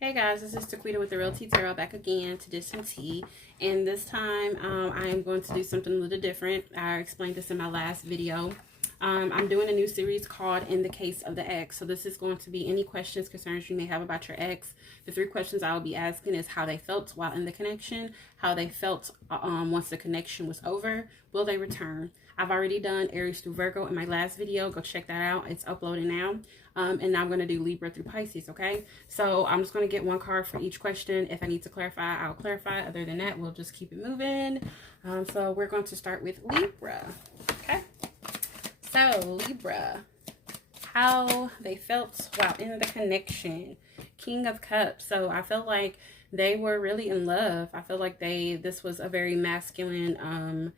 Hey guys, this is Taquita with the Real Tea Tarot back again to dish some tea. And this time I am going to do something a little different. I explained this in my last video. I'm doing a new series called In the Case of the Ex. So this is going to be any questions, concerns you may have about your ex. The 3 questions I will be asking is how they felt while in the connection, how they felt once the connection was over, will they return. I've already done Aries through Virgo in my last video. Go check that out. It's uploading now. And now I'm going to do Libra through Pisces, okay? So I'm just going to get one card for each question. If I need to clarify, I'll clarify. Other than that, we'll just keep it moving. So we're going to start with Libra, okay? So, Libra, how they felt while in the connection. King of Cups. So I feel like they were really in love. I feel like this was a very masculine,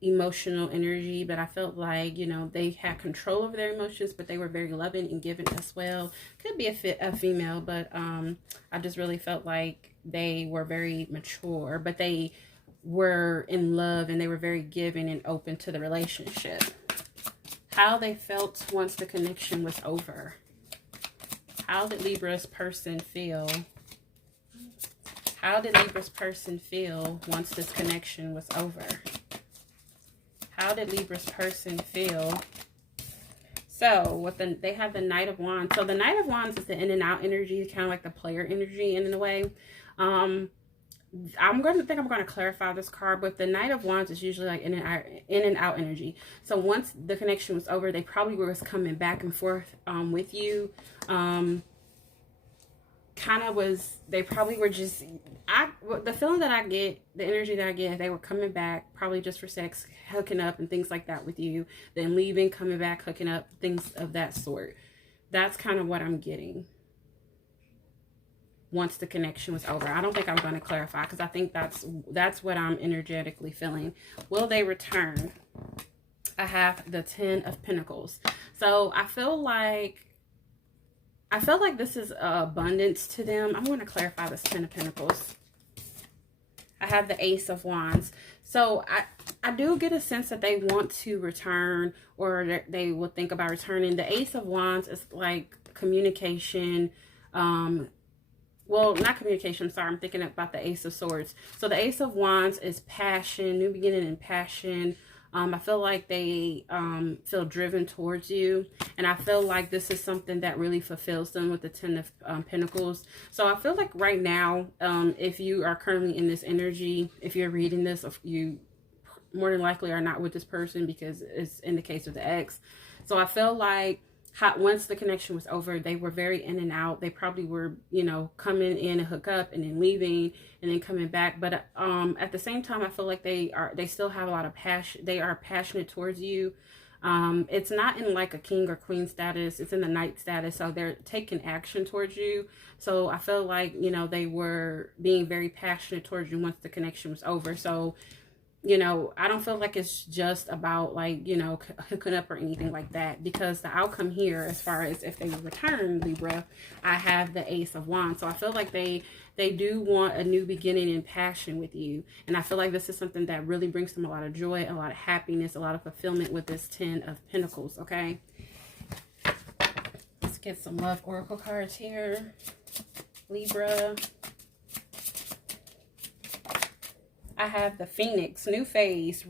emotional energy, but I felt like, you know, they had control over their emotions, but they were very loving and giving as well. Could be a female, but I just really felt like they were very mature, but they were in love and they were very giving and open to the relationship. How they felt once the connection was over. How did Libra's person feel? How did Libra's person feel once this connection was over? How did Libra's person feel? So they have the Knight of Wands. So the Knight of Wands is the in and out energy, kind of like the player energy in a way. I'm going to clarify this card, but the Knight of Wands is usually like in and out energy. So once the connection was over, they probably were just coming back and forth with you. They probably were just, the feeling that I get, the energy that I get, they were coming back probably just for sex, hooking up and things like that with you, then leaving, coming back, hooking up, things of that sort. That's kind of what I'm getting once the connection was over. I don't think I'm going to clarify because I think that's what I'm energetically feeling. Will they return? I have the 10 of Pentacles. So I feel like this is abundance to them. I want to clarify this 10 of Pentacles. I have the Ace of Wands. So I do get a sense that they want to return, or that they will think about returning. The Ace of Wands is like communication. Well, not communication, sorry, I'm thinking about the Ace of Swords. So the Ace of Wands is passion, new beginning and passion. I feel like they feel driven towards you. And I feel like this is something that really fulfills them with the 10 of Pentacles. So I feel like right now, if you are currently in this energy, if you're reading this, you more than likely are not with this person because it's in the case of the ex. So I feel like once the connection was over, they were very in and out. They probably were, you know, coming in and hook up and then leaving and then coming back. But at the same time, I feel like they still have a lot of passion. They are passionate towards you. It's not in like a king or queen status. It's in the knight status. So they're taking action towards you. So I feel like, you know, they were being very passionate towards you once the connection was over. So, you know, I don't feel like it's just about like, you know, hooking up or anything like that, because the outcome here, as far as if they return, Libra, I have the Ace of Wands. So I feel like they do want a new beginning and passion with you. And I feel like this is something that really brings them a lot of joy, a lot of happiness, a lot of fulfillment with this 10 of Pentacles, okay? Let's get some love oracle cards here. Libra. I have the Phoenix, new phase.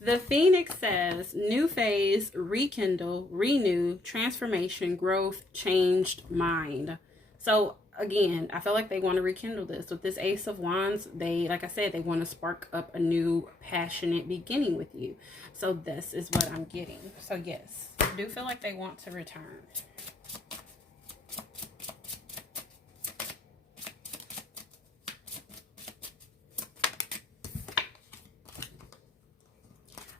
The Phoenix says, new phase, rekindle, renew, transformation, growth, changed mind. So again, I feel like they want to rekindle this. With this Ace of Wands, like I said, they want to spark up a new passionate beginning with you. So this is what I'm getting. So yes, I do feel like they want to return.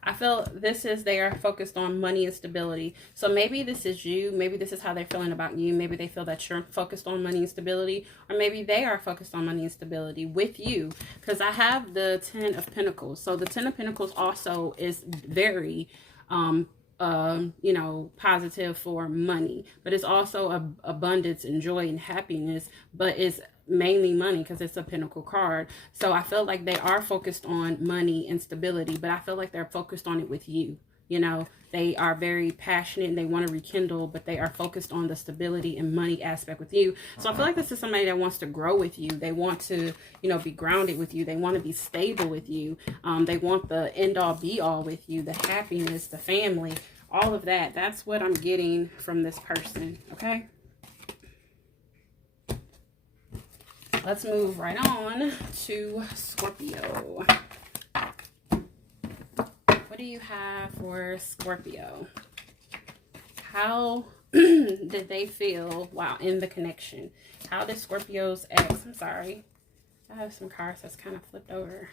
I feel they are focused on money and stability. So maybe this is you. Maybe this is how they're feeling about you. Maybe they feel that you're focused on money and stability. Or maybe they are focused on money and stability with you. Because I have the 10 of Pentacles. So the 10 of Pentacles also is very, you know, positive for money. But it's also abundance and joy and happiness. But it's mainly money because it's a pentacle card. So I feel like they are focused on money and stability, but I feel like they're focused on it with you. You know, they are very passionate and they want to rekindle, but they are focused on the stability and money aspect with you. So I feel like this is somebody that wants to grow with you. They want to, you know, be grounded with you. They want to be stable with you. They want the end all be all with you, the happiness, the family, all of that. That's what I'm getting from this person. Okay. Let's move right on to Scorpio. What do you have for Scorpio? How did they feel while in the connection? How did Scorpio's ex, I'm sorry, I have some cards that's kind of flipped over.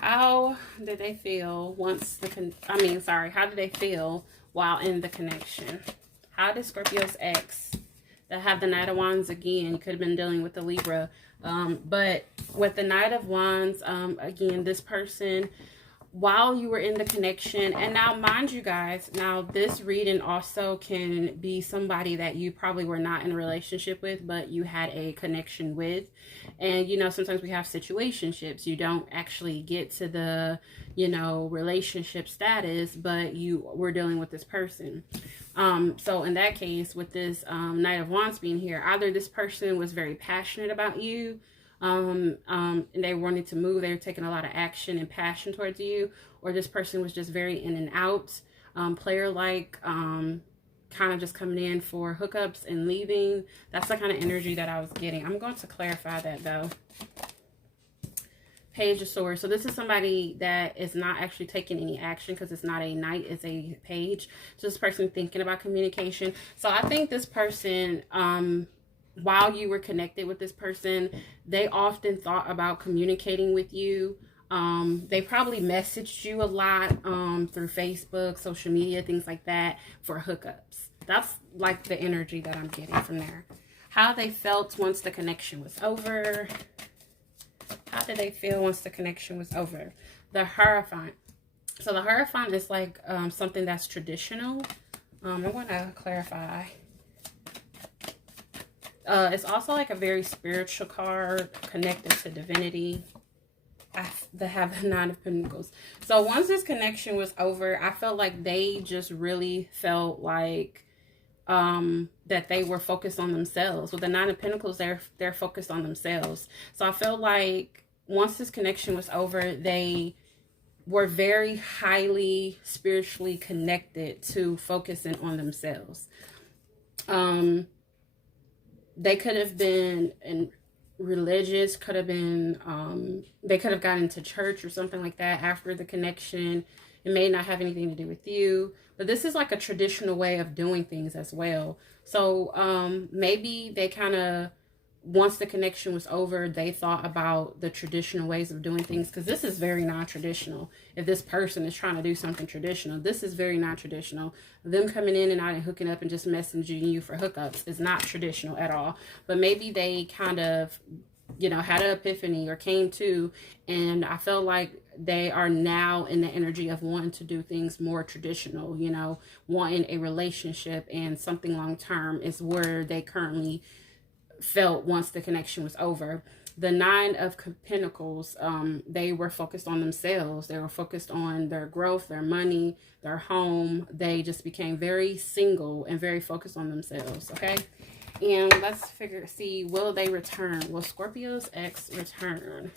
How did they feel once how did they feel while in the connection? How did Scorpio's ex, that have the Knight of Wands again, you could have been dealing with the Libra, but with the Knight of Wands, again, this person, while you were in the connection, and now mind you guys, now this reading also can be somebody that you probably were not in a relationship with, but you had a connection with. And you know, sometimes we have situationships, you don't actually get to the, you know, relationship status, but you were dealing with this person. So in that case, with this Knight of Wands being here, either this person was very passionate about you, and they wanted to move, they were taking a lot of action and passion towards you, or this person was just very in and out, player-like, kind of just coming in for hookups and leaving. That's the kind of energy that I was getting. I'm going to clarify that though. Page of Swords. So this is somebody that is not actually taking any action, because it's not a knight, it's a page. So this person thinking about communication. So I think this person, while you were connected with this person, they often thought about communicating with you. They probably messaged you a lot through Facebook, social media, things like that, for hookups. That's like the energy that I'm getting from there. How they felt once the connection was over. How did they feel once the connection was over? The Hierophant. So the Hierophant is like something that's traditional. I want to clarify. It's also like a very spiritual card connected to divinity. They have the Nine of Pentacles. So once this connection was over, I felt like they just really felt like that they were focused on themselves. With the Nine of Pentacles, they're focused on themselves. So I felt like once this connection was over, they were very highly spiritually connected to focusing on themselves. They could have been religious, could have been, they could have gotten into church or something like that after the connection. It may not have anything to do with you, but this is like a traditional way of doing things as well. So maybe they kind of, once the connection was over, they thought about the traditional ways of doing things, because this is very non-traditional. If this person is trying to do something traditional, this is very non-traditional. Them coming in and out and hooking up and just messaging you for hookups is not traditional at all. But maybe they kind of, you know, had an epiphany or came to, and I feel like they are now in the energy of wanting to do things more traditional, you know, wanting a relationship and something long-term is where they currently felt once the connection was over. The Nine of Pentacles, they were focused on themselves. They were focused on their growth, their money, their home. They just became very single and very focused on themselves, okay? And let's see, will they return? Will Scorpio's ex return?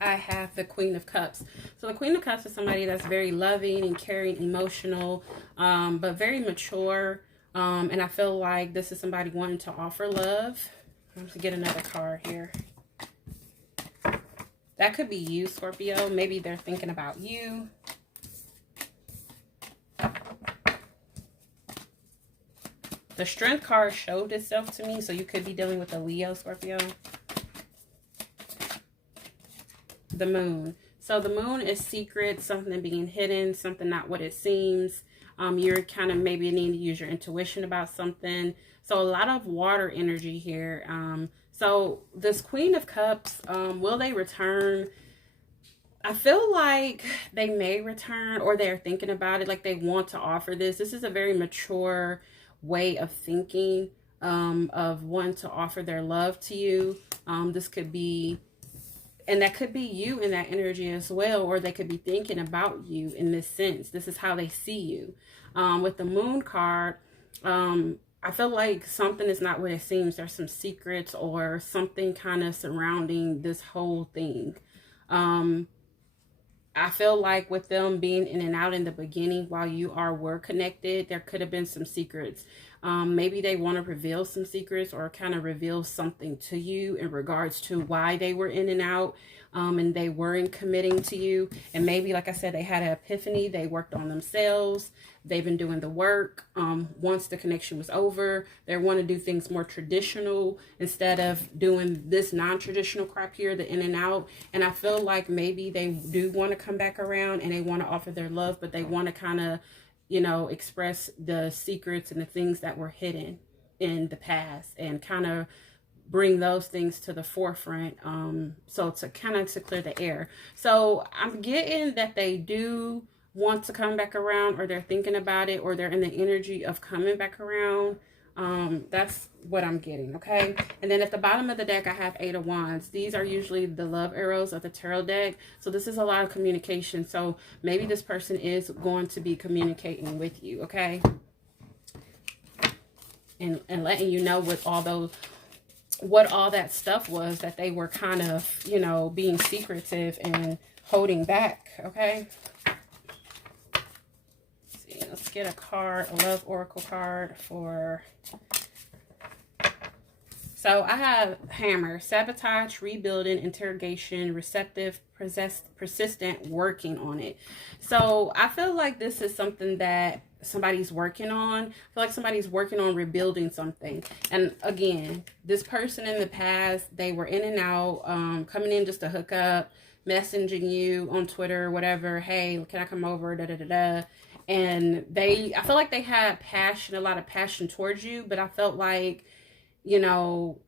I have the Queen of Cups. So the Queen of Cups is somebody that's very loving and caring, emotional, but very mature. And I feel like this is somebody wanting to offer love. I'm going to get another card here. That could be you, Scorpio. Maybe they're thinking about you. The Strength card showed itself to me, so you could be dealing with a Leo, Scorpio. The Moon. So the Moon is secret, something being hidden, something not what it seems. You're kind of maybe needing to use your intuition about something. So a lot of water energy here. So this Queen of Cups, will they return? I feel like they may return, or they're thinking about it, like they want to offer this. This is a very mature way of thinking, of wanting to offer their love to you. This could be, and that could be you in that energy as well, or they could be thinking about you in this sense. This is how they see you. With the moon card, I feel like something is not what it seems. There's some secrets or something kind of surrounding this whole thing. I feel like with them being in and out in the beginning while you were connected, there could have been some secrets. Maybe they want to reveal some secrets or kind of reveal something to you in regards to why they were in and out, and they weren't committing to you. And maybe, like I said, they had an epiphany. They worked on themselves. They've been doing the work. Once the connection was over, they want to do things more traditional instead of doing this non-traditional crap here, the in and out. And I feel like maybe they do want to come back around and they want to offer their love, but they want to kind of, you know, express the secrets and the things that were hidden in the past and kind of bring those things to the forefront. So to kind of to clear the air. So I'm getting that they do want to come back around, or they're thinking about it, or they're in the energy of coming back around. That's what I'm getting. Okay. And then at the bottom of the deck, I have 8 of Wands. These are usually the love arrows of the tarot deck. So this is a lot of communication. So maybe this person is going to be communicating with you. Okay. And letting you know what all that stuff was that they were kind of, you know, being secretive and holding back. Okay. Let's get a card, a love oracle card for... So I have Hammer, sabotage, rebuilding, interrogation, receptive, persistent, working on it. So I feel like this is something that somebody's working on. I feel like somebody's working on rebuilding something. And again, this person in the past, they were in and out, coming in just to hook up, messaging you on Twitter, whatever. Hey, can I come over? Da da da da. And I feel like they had passion, a lot of passion towards you, but I felt like, you know,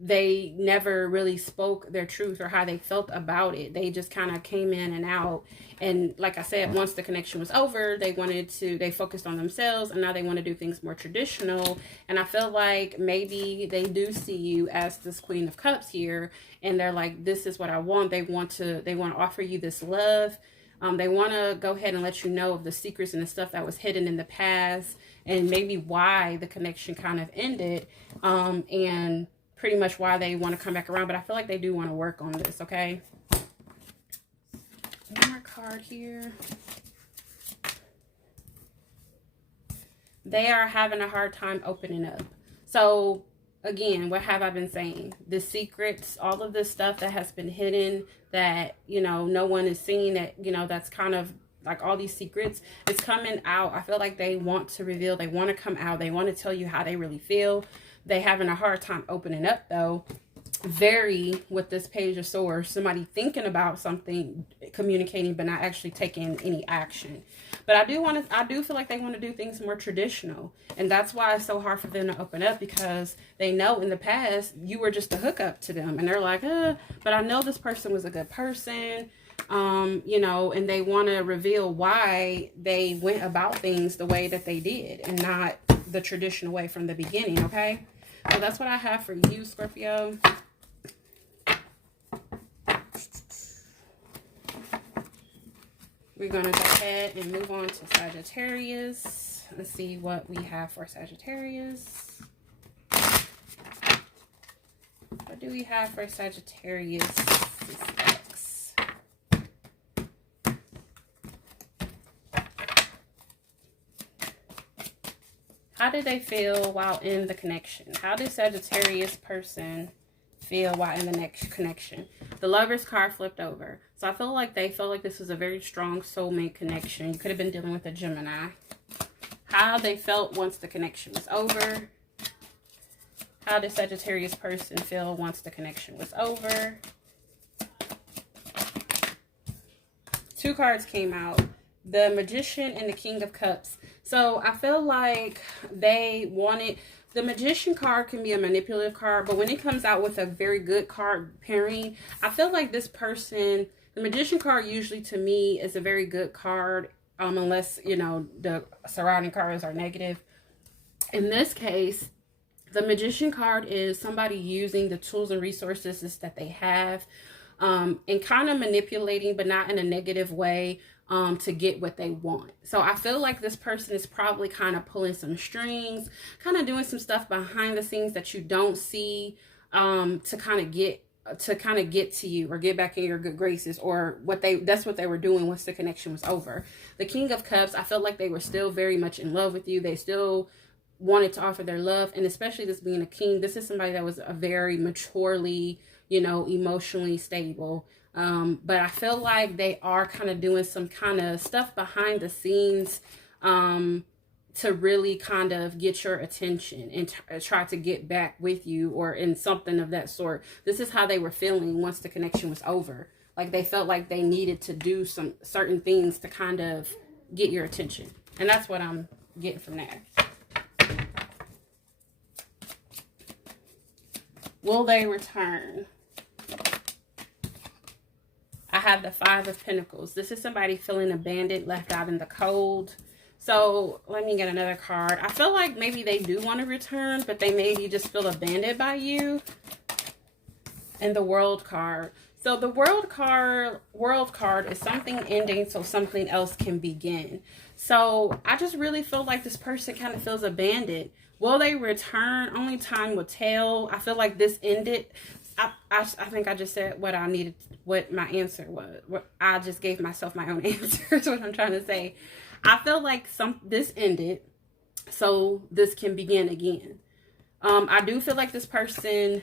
they never really spoke their truth or how they felt about it. They just kind of came in and out. And like I said, once the connection was over, they focused on themselves, and now they want to do things more traditional. And I feel like maybe they do see you as this Queen of Cups here, and they're like, this is what I want. They want to offer you this love. They want to go ahead and let you know of the secrets and the stuff that was hidden in the past, and maybe why the connection kind of ended, and pretty much why they want to come back around. But I feel like they do want to work on this, okay? One more card here. They are having a hard time opening up. So, again, what have I been saying? The secrets, all of this stuff that has been hidden, that, you know, no one is seeing, that, you know, that's kind of like all these secrets, it's coming out. I feel like they want to reveal, they want to come out, they want to tell you how they really feel. They having a hard time opening up, though. Very, with this Page of Swords, somebody thinking about something, communicating, but not actually taking any action. But I do feel like they want to do things more traditional, and that's why it's so hard for them to open up, because they know in the past you were just a hookup to them, and they're like, but I know this person was a good person, you know, and they want to reveal why they went about things the way that they did and not the traditional way from the beginning. Okay, so that's what I have for you, Scorpio. We're going to go ahead and move on to Sagittarius. Let's see what we have for Sagittarius. What do we have for Sagittarius? How did they feel while in the connection? How did Sagittarius person feel while in the next connection? The Lover's card flipped over. So I feel like they felt like this was a very strong soulmate connection. You could have been dealing with a Gemini. How they felt once the connection was over. How did Sagittarius person feel once the connection was over? 2 cards came out. The Magician and the King of Cups. So I feel like they wanted... The Magician card can be a manipulative card, but when it comes out with a very good card pairing, I feel like this person The Magician card usually to me is a very good card, unless, you know, the surrounding cards are negative. In this case, the Magician card is somebody using the tools and resources that they have, and kind of manipulating, but not in a negative way, to get what they want. So I feel like this person is probably kind of pulling some strings, kind of doing some stuff behind the scenes that you don't see, to kind of get to you or get back in your good graces, or that's what they were doing once the connection was over. The King of Cups, I felt like they were still very much in love with you. They still wanted to offer their love, and especially this being a king, this is somebody that was a very maturely, you know, emotionally stable. But I feel like they are kind of doing some kind of stuff behind the scenes, to really kind of get your attention and try to get back with you, or in something of that sort. This is how they were feeling once the connection was over. Like they felt like they needed to do some certain things to kind of get your attention. And that's what I'm getting from that. Will they return? I have the Five of Pentacles. This is somebody feeling abandoned, left out in the cold. So let me get another card. I feel like maybe they do want to return, but they maybe just feel abandoned by you. And the World card. So the world card is something ending so something else can begin. So I just really feel like this person kind of feels abandoned. Will they return? Only time will tell. I feel like this ended. I think I just said what I needed, what my answer was. I just gave myself my own answer is what I'm trying to say. I feel like this ended so this can begin again. I do feel like this person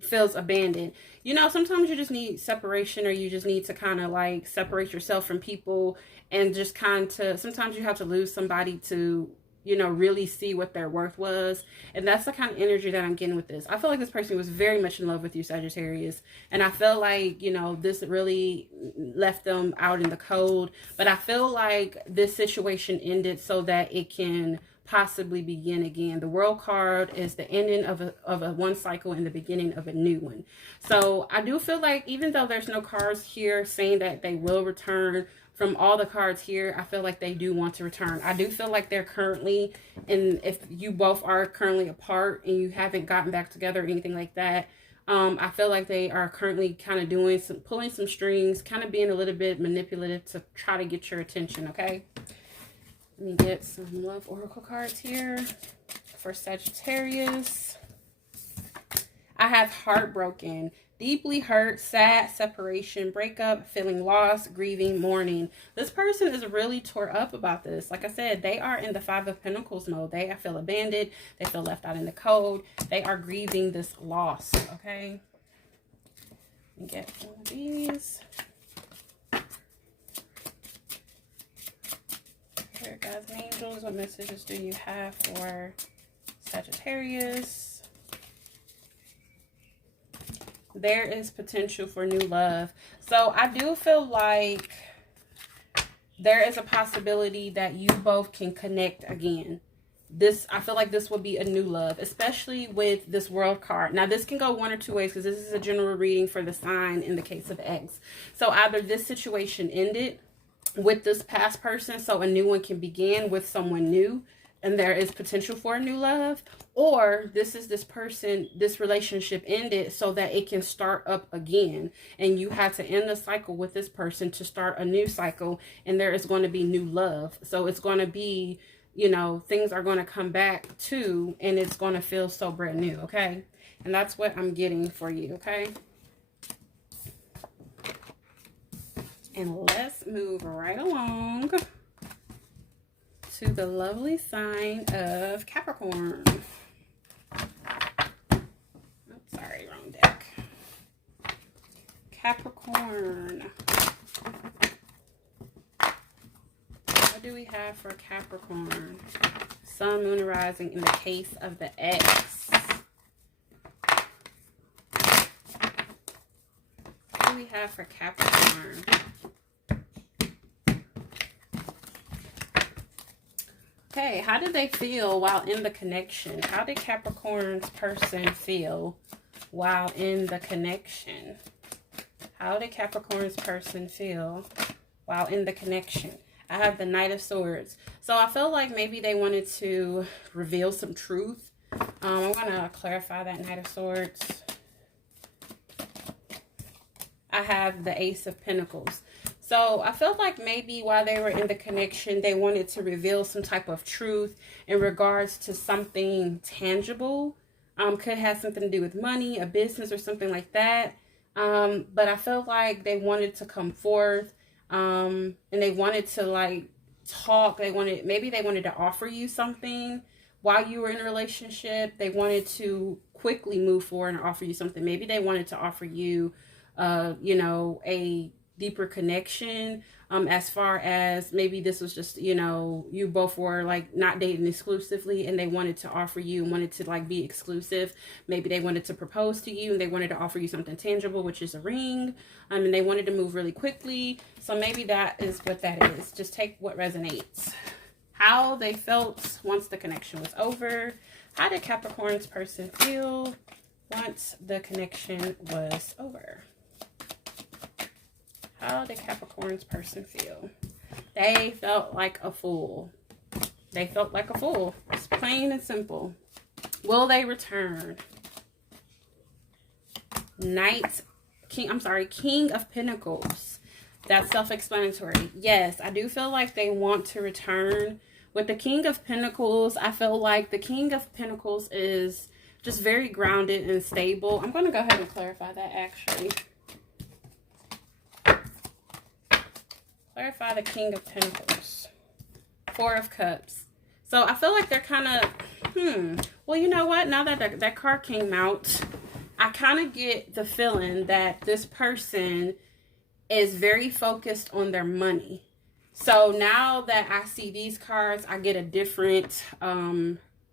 feels abandoned. You know, sometimes you just need separation, or you just need to kind of like separate yourself from people, and just sometimes you have to lose somebody to, you know, really see what their worth was. And that's the kind of energy that I'm getting with this. I feel like this person was very much in love with you, Sagittarius. And I feel like, you know, this really left them out in the cold. But I feel like this situation ended so that it can possibly begin again. The World card is the ending of a one cycle and the beginning of a new one. So I do feel like, even though there's no cards here saying that they will return, from all the cards here, I feel like they do want to return. I do feel like they're currently, and if you both are currently apart and you haven't gotten back together or anything like that, I feel like they are currently kind of pulling some strings, kind of being a little bit manipulative to try to get your attention, okay? Let me get some love oracle cards here for Sagittarius. I have heartbroken. Deeply hurt, sad, separation, breakup, feeling lost, grieving, mourning. This person is really tore up about this. Like I said, they are in the Five of Pentacles mode. They feel abandoned. They feel left out in the cold. They are grieving this loss, okay? Let me get one of these. Here, guys and angels, what messages do you have for Sagittarius? There is potential for new love. So I do feel like there is a possibility that you both can connect again. I feel like this will be a new love, especially with this World card. Now, this can go one or two ways, because this is a general reading for the sign in the case of X. So either this situation ended with this past person, so a new one can begin with someone new, and there is potential for a new love, or this relationship ended so that it can start up again, and you had to end the cycle with this person to start a new cycle, and there is going to be new love. So it's going to be, you know, things are going to come back to, and it's going to feel so brand new, okay? And that's what I'm getting for you, okay? And let's move right along to the lovely sign of Capricorn. Oops, sorry, wrong deck. Capricorn. What do we have for Capricorn? Sun, moon, rising in the case of the X. What do we have for Capricorn? Okay, how did they feel while in the connection? How did Capricorn's person feel while in the connection? How did Capricorn's person feel while in the connection? I have the Knight of Swords. So I feel like maybe they wanted to reveal some truth. I'm going to clarify that Knight of Swords. I have the Ace of Pentacles. So I felt like maybe while they were in the connection, they wanted to reveal some type of truth in regards to something tangible. Could have something to do with money, a business, or something like that. But I felt like they wanted to come forth, and they wanted to like talk. Maybe they wanted to offer you something while you were in a relationship. They wanted to quickly move forward and offer you something. Maybe they wanted to offer you, you know, a deeper connection, as far as maybe this was just, you know, you both were like not dating exclusively and they wanted to offer you and wanted to like be exclusive. Maybe they wanted to propose to you and they wanted to offer you something tangible, which is a ring, and they wanted to move really quickly. So maybe that is what that is. Just take what resonates. How they felt once the connection was over. How did Capricorn's person feel once the connection was over? How did Capricorn's person feel? They felt like a fool. They felt like a fool. It's plain and simple. Will they return? King of Pentacles. That's self-explanatory. Yes, I do feel like they want to return. With the King of Pentacles, I feel like the King of Pentacles is just very grounded and stable. I'm going to go ahead and clarify that actually. Clarify the King of Pentacles. Four of Cups. So I feel like they're kind of, well, you know what? Now that that card came out, I kind of get the feeling that this person is very focused on their money. So now that I see these cards, I get a different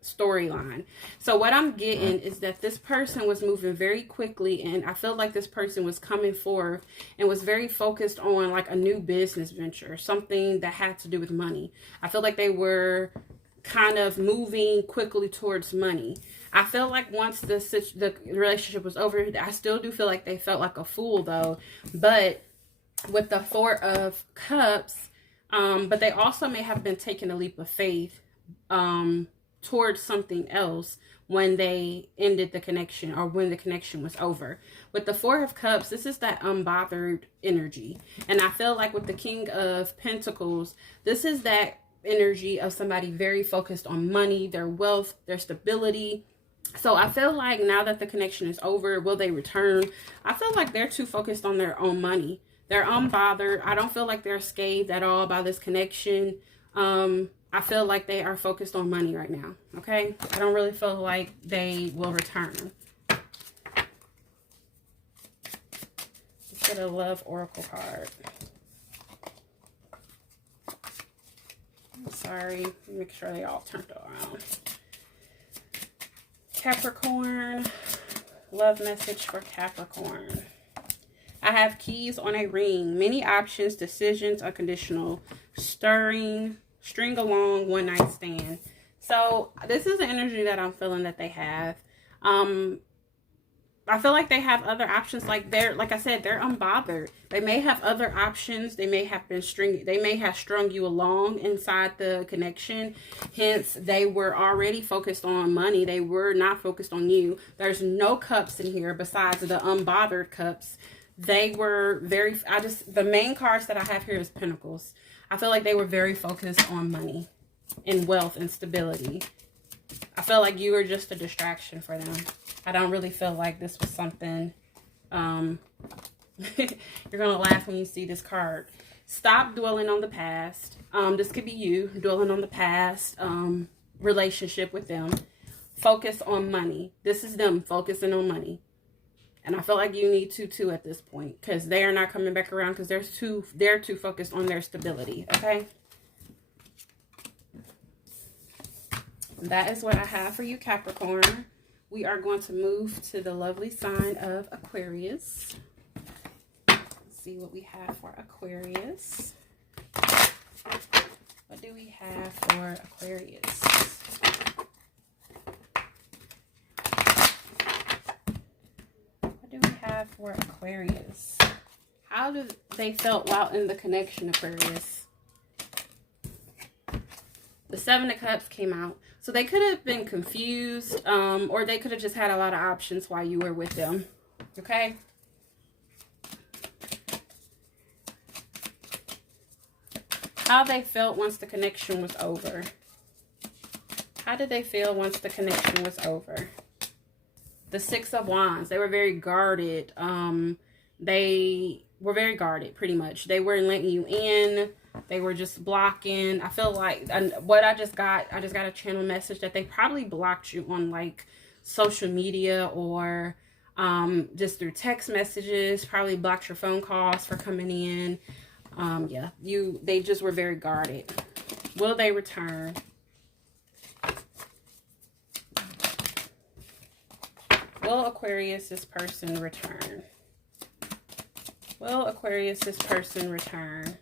storyline. So what I'm getting is that this person was moving very quickly, and I feel like this person was coming forth and was very focused on like a new business venture, something that had to do with money. I feel like they were kind of moving quickly towards money. I feel like once the relationship was over, I still do feel like they felt like a fool though, but with the Four of Cups, but they also may have been taking a leap of faith towards something else when they ended the connection or when the connection was over. With the Four of Cups, this is that unbothered energy. And I feel like with the King of Pentacles, this is that energy of somebody very focused on money, their wealth, their stability. So I feel like now that the connection is over, will they return? I feel like they're too focused on their own money. They're unbothered. I don't feel like they're scathed at all by this connection. I feel like they are focused on money right now, okay? I don't really feel like they will return. Let's get a Love Oracle card. I'm sorry. Make sure they all turned around. Capricorn. Love message for Capricorn. I have keys on a ring. Many options, decisions, unconditional, stirring, string along, one night stand. So this is the energy that I'm feeling that they have. I feel like they have other options. Like I said, they're unbothered. They may have other options. They may have strung you along inside the connection. Hence, they were already focused on money. They were not focused on you. There's no cups in here besides the unbothered cups. They were the main cards that I have here is Pentacles. I feel like they were very focused on money and wealth and stability. I feel like you were just a distraction for them. I don't really feel like this was something, you're going to laugh when you see this card. Stop dwelling on the past. This could be you dwelling on the past, relationship with them. Focus on money. This is them focusing on money. And I feel like you need to too at this point, because they are not coming back around because they're too focused on their stability. Okay. That is what I have for you, Capricorn. We are going to move to the lovely sign of Aquarius. Let's see what we have for Aquarius. What do we have for Aquarius? What do we have for Aquarius? How did they felt while in the connection, Aquarius? The Seven of Cups came out. So they could have been confused, or they could have just had a lot of options while you were with them. Okay? How they felt once the connection was over. How did they feel once the connection was over? The Six of Wands. They were very guarded. They were very guarded, pretty much. They weren't letting you in. They were just blocking. I feel like what I just got a channel message that they probably blocked you on like social media or just through text messages. Probably blocked your phone calls for coming in. Yeah, they just were very guarded. Will they return? Will Aquarius, this person, return? Will Aquarius, this person, return?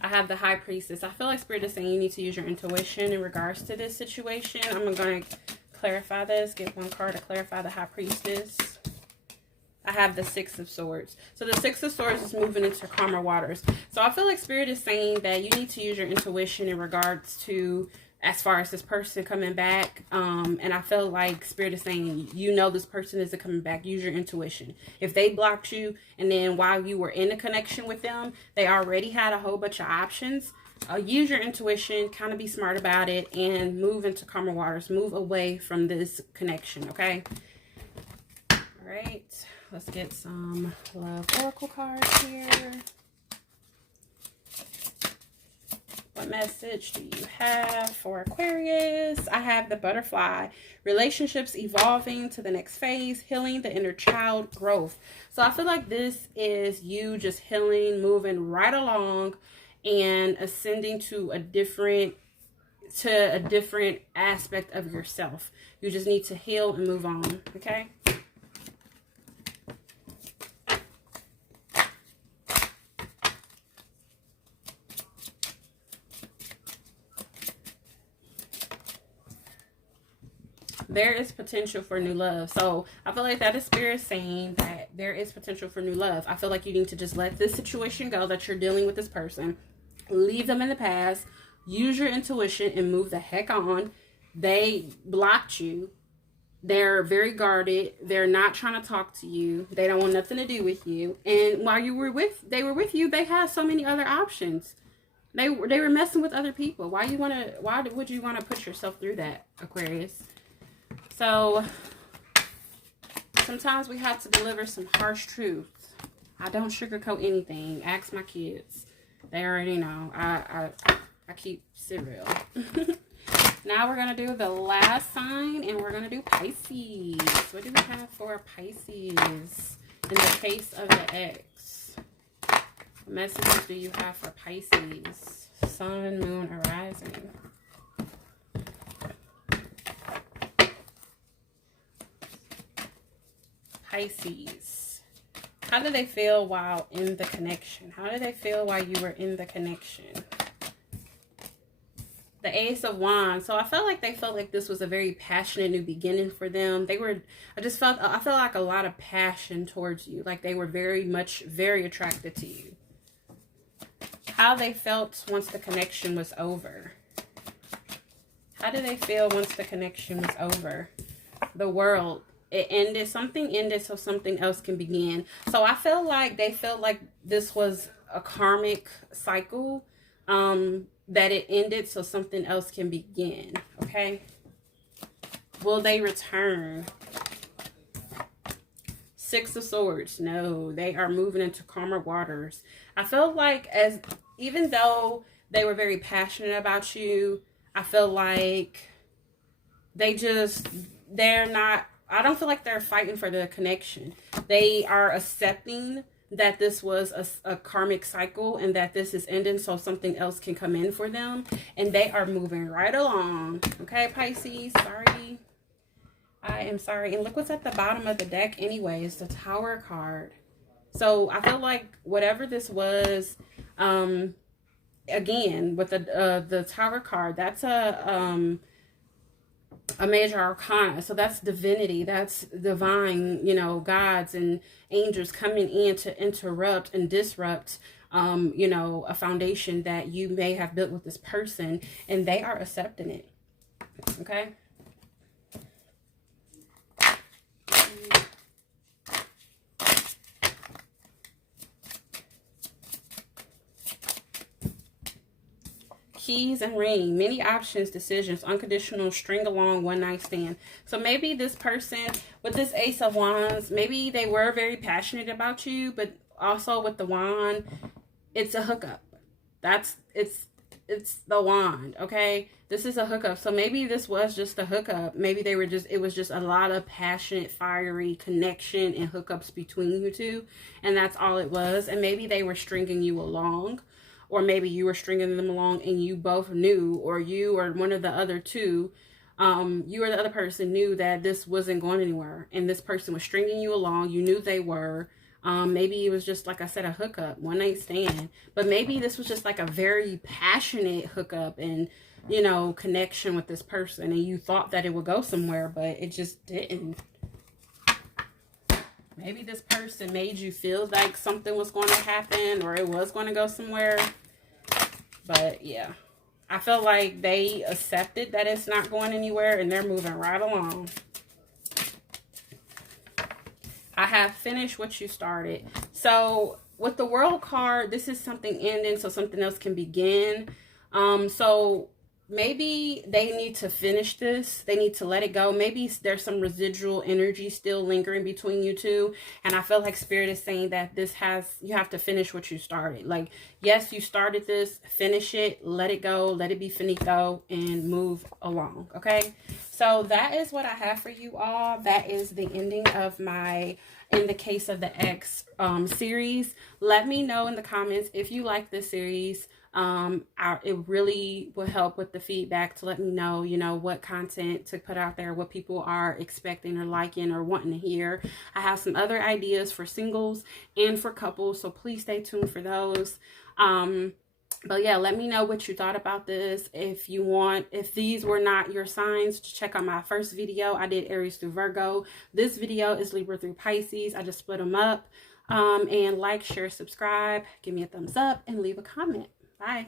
I have the High Priestess. I feel like Spirit is saying you need to use your intuition in regards to this situation. I'm going to clarify this. Get one card to clarify the High Priestess. I have the Six of Swords. So the Six of Swords is moving into calmer waters. So I feel like Spirit is saying that you need to use your intuition in regards to as far as this person coming back. And I feel like Spirit is saying, you know, this person isn't coming back. Use your intuition. If they blocked you and then while you were in a connection with them, they already had a whole bunch of options. Use your intuition, kind of be smart about it, and move into calmer waters. Move away from this connection, okay? All right. Let's get some love oracle cards here. What message do you have for Aquarius? I have the Butterfly. Relationships evolving to the next phase. Healing the inner child. Growth. So I feel like this is you just healing, moving right along and ascending to a different aspect of yourself. You just need to heal and move on. Okay? There is potential for new love. So I feel like that is Spirit saying that there is potential for new love. I feel like you need to just let this situation go that you're dealing with this person. Leave them in the past. Use your intuition and move the heck on. They blocked you. They're very guarded. They're not trying to talk to you. They don't want nothing to do with you. And while they were with you, they had so many other options. They were messing with other people. Why would you want to put yourself through that, Aquarius? So, sometimes we have to deliver some harsh truths. I don't sugarcoat anything. Ask my kids. They already know. I keep it real. Now we're going to do the last sign, and we're going to do Pisces. What do we have for Pisces in the case of the ex? What messages do you have for Pisces? Sun, moon, or rising? Pisces. How do they feel while in the connection? How did they feel while you were in the connection? The Ace of Wands. So I felt like they felt like this was a very passionate new beginning for them. I felt like a lot of passion towards you. Like they were very attracted to you. How they felt once the connection was over. How did they feel once the connection was over? The World. It ended. Something ended so something else can begin. So I felt like they felt like this was a karmic cycle. That it ended so something else can begin. Okay. Will they return? Six of Swords. No, they are moving into calmer waters. I felt like even though they were very passionate about you, I feel like they're not, I don't feel like they're fighting for the connection. They are accepting that this was a karmic cycle and that this is ending so something else can come in for them. And they are moving right along. Okay, Pisces, sorry. I am sorry. And look what's at the bottom of the deck anyways, the Tower card. So I feel like whatever this was, again, with the Tower card, that's a major arcana. So that's divinity, that's divine, you know, gods and angels coming in to interrupt and disrupt, you know, a foundation that you may have built with this person, and they are accepting it. Okay. Keys and ring, many options, decisions, unconditional, string along, one night stand. So maybe this person with this Ace of Wands, maybe they were very passionate about you, but also with the wand, it's a hookup. It's the wand, okay? This is a hookup. So maybe this was just a hookup. Maybe they were just, it was just a lot of passionate, fiery connection and hookups between you two, and that's all it was. And maybe they were stringing you along, or maybe you were stringing them along and you both knew, or you or one of the other two, you or the other person knew that this wasn't going anywhere, and this person was stringing you along. You knew they were. Maybe it was just, like I said, a hookup, one night stand. But maybe this was just like a very passionate hookup and, you know, connection with this person, and you thought that it would go somewhere, but it just didn't. Maybe this person made you feel like something was going to happen, or it was going to go somewhere. But yeah, I feel like they accepted that it's not going anywhere, and they're moving right along. I have finished what you started. So with the World card, this is something ending so something else can begin. So maybe they need to finish this. They need to let it go. Maybe there's some residual energy still lingering between you two. And I feel like Spirit is saying that you have to finish what you started. Like, yes, you started this, finish it, let it go, let it be finito, and move along. Okay. So that is what I have for you all. That is the ending of my In the Case of the Ex series. Let me know in the comments if you like this series. It really will help with the feedback to let me know, you know, what content to put out there, what people are expecting or liking or wanting to hear. I have some other ideas for singles and for couples, so please stay tuned for those. But yeah, let me know what you thought about this. If these were not your signs, check out my first video. I did Aries through Virgo. This video is Libra through Pisces. I just split them up. And like, share, subscribe, give me a thumbs up, and leave a comment. Bye.